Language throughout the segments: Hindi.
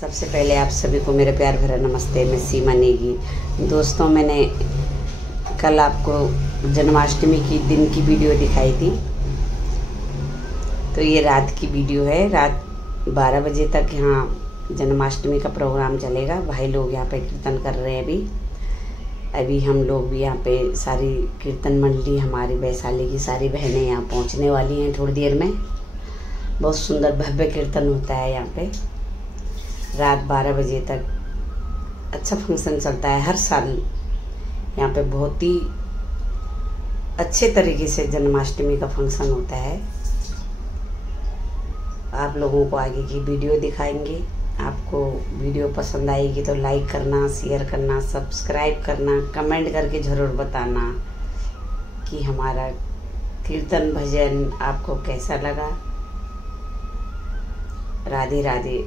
सबसे पहले आप सभी को मेरा प्यार भरा नमस्ते। मैं सीमा नेगी। दोस्तों, मैंने कल आपको जन्माष्टमी की दिन की वीडियो दिखाई थी, तो ये रात की वीडियो है। रात 12 बजे तक यहाँ जन्माष्टमी का प्रोग्राम चलेगा। भाई लोग यहाँ पे कीर्तन कर रहे हैं। अभी हम लोग भी यहाँ पे सारी कीर्तन मंडली, हमारी वैशाली की सारी बहनें यहाँ पहुँचने वाली हैं थोड़ी देर में। बहुत सुंदर भव्य कीर्तन होता है यहाँ पे। रात 12 बजे तक अच्छा फंक्शन चलता है। हर साल यहाँ पे बहुत ही अच्छे तरीके से जन्माष्टमी का फंक्शन होता है। आप लोगों को आगे की वीडियो दिखाएंगे। आपको वीडियो पसंद आएगी तो लाइक करना, शेयर करना, सब्सक्राइब करना, कमेंट करके ज़रूर बताना कि हमारा कीर्तन भजन आपको कैसा लगा। राधे राधे।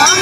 Om